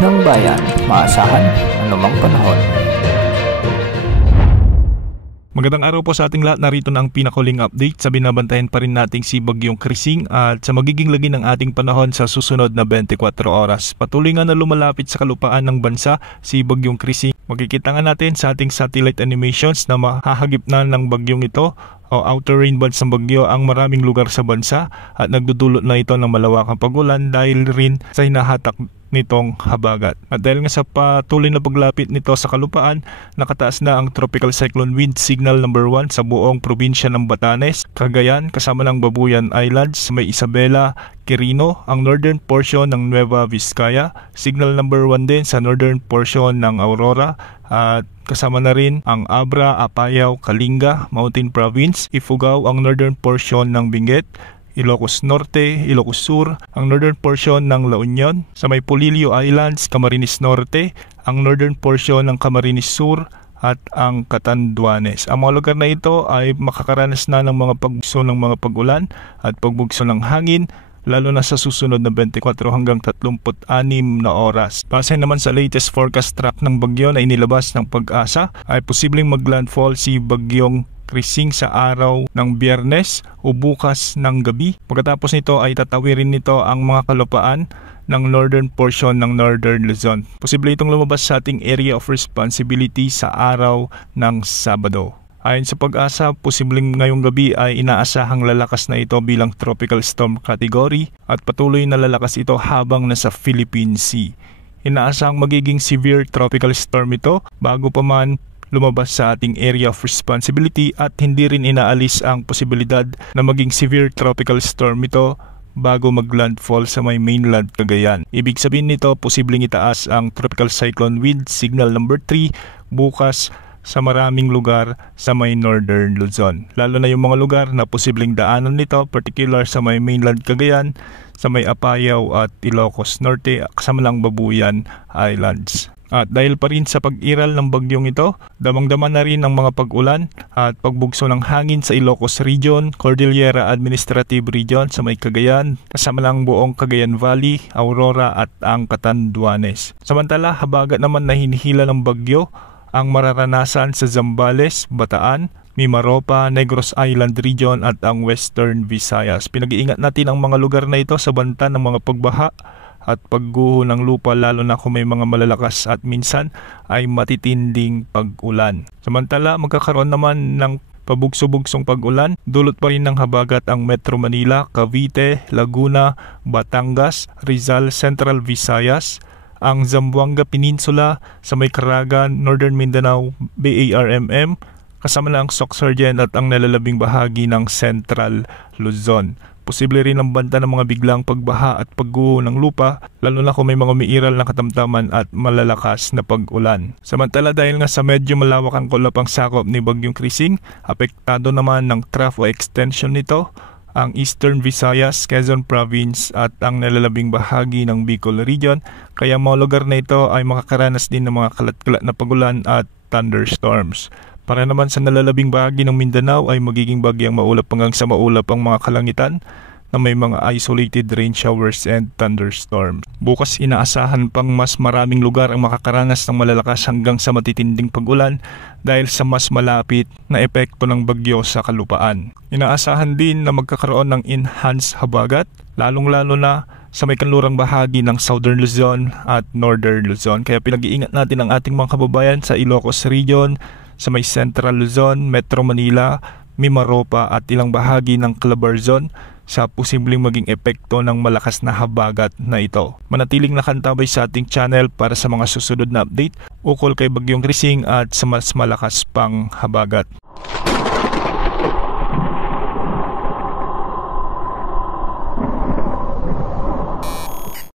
ng bayan, maasahan anumang panahon. Magandang araw po sa ating lahat. Narito na ang pinakuling update sa binabantayan pa rin nating si Bagyong Krising at sa magiging lagi ng ating panahon sa susunod na 24 oras. Patuloy nga na lumalapit sa kalupaan ng bansa si Bagyong Krising. Makikita nga natin sa ating satellite animations na mahahagip na ng bagyong ito o outer rain bands ng bagyo ang maraming lugar sa bansa at nagdudulot na ito ng malawakang pagulan dahil rin sa hinahatak nitong habagat. At dahil nga sa patuloy na paglapit nito sa kalupaan, nakataas na ang Tropical Cyclone Wind Signal number 1 sa buong probinsya ng Batanes, Cagayan, kasama ng Babuyan Islands, may Isabela, Quirino, ang northern portion ng Nueva Vizcaya, signal number 1 din sa northern portion ng Aurora, at kasama na rin ang Abra, Apayao, Kalinga, Mountain Province, Ifugao, ang northern portion ng Benguet, Ilocos Norte, Ilocos Sur, ang northern portion ng La Union, sa may Polillo Islands, Camarines Norte, ang northern portion ng Camarines Sur, at ang Catanduanes. Ang mga lugar na ito ay makakaranas na ng mga pagbugso ng mga pag-ulan at pagbugso ng hangin, lalo na sa susunod na 24 hanggang 36 na oras. Base naman sa latest forecast track ng bagyo na inilabas ng Pag-asa, ay posibleng maglandfall si Bagyong Krising sa araw ng Biyernes o bukas ng gabi. Pagkatapos nito ay tatawirin nito ang mga kalupaan ng northern portion ng Northern Luzon. Posible itong lumabas sa ating area of responsibility sa araw ng Sabado. Ayon sa Pag-asa, posibleng ngayong gabi ay inaasahang lalakas na ito bilang tropical storm category at patuloy na lalakas ito habang nasa Philippine Sea. Inaasahang magiging severe tropical storm ito bago pa man lumabas sa ating area of responsibility at hindi rin inaalis ang posibilidad na maging severe tropical storm ito bago maglandfall sa may mainland Cagayan. Ibig sabihin nito, posibleng itaas ang tropical cyclone wind signal number 3 bukas sa maraming lugar sa may northern Luzon. Lalo na yung mga lugar na posibleng daanan nito, particular sa may mainland Cagayan, sa may Apayao at Ilocos Norte, kasama ng Babuyan Islands. At dahil pa rin sa pag-iral ng bagyong ito, damang-dama na rin ang mga pag-ulan at pagbugso ng hangin sa Ilocos Region, Cordillera Administrative Region sa may Cagayan, kasama ng buong Cagayan Valley, Aurora at ang Catanduanes. Samantala, habagat naman na hinihila ng bagyo ang mararanasan sa Zambales, Bataan, Mimaropa, Negros Island Region at ang Western Visayas. Pinag-iingat natin ang mga lugar na ito sa banta ng mga pagbaha at pagguho ng lupa, lalo na kung may mga malalakas at minsan ay matitinding pag-ulan. Samantala, magkakaroon naman ng pabugso-bugsong pag-ulan, dulot pa rin ng habagat ang Metro Manila, Cavite, Laguna, Batangas, Rizal, Central Visayas, ang Zamboanga Peninsula, sa may Caraga, Northern Mindanao, BARMM, kasama na ang Sorsogon at ang nalalabing bahagi ng Central Luzon. Posible rin ang banta ng mga biglang pagbaha at pagguho ng lupa, lalo na kung may mga umiiral na katamtaman at malalakas na pag-ulan. Samantala, dahil nga sa medyo malawak ang kulapang sakop ni Bagyong Krising, apektado naman ng trough o extension nito ang Eastern Visayas, Quezon Province at ang nalalabing bahagi ng Bicol Region, kaya mga lugar na ito ay makakaranas din ng mga kalat-kalat na pagulan at thunderstorms. Para naman sa nalalabing bahagi ng Mindanao ay magiging bagyang maulap hanggang sa maulap ang mga kalangitan na may mga isolated rain showers and thunderstorms. Bukas inaasahan pang mas maraming lugar ang makakaranas ng malalakas hanggang sa matitinding pag-ulan dahil sa mas malapit na epekto ng bagyo sa kalupaan. Inaasahan din na magkakaroon ng enhanced habagat, lalong-lalo na sa may kanlurang bahagi ng Southern Luzon at Northern Luzon. Kaya pinag-iingat natin ang ating mga kababayan sa Ilocos Region, sa may Central Luzon, Metro Manila, Mimaropa at ilang bahagi ng Calabarzon sa posibleng maging epekto ng malakas na habagat na ito. Manatiling nakantabay sa ating channel para sa mga susunod na update ukol kay Bagyong Krising at sa mas malakas pang habagat.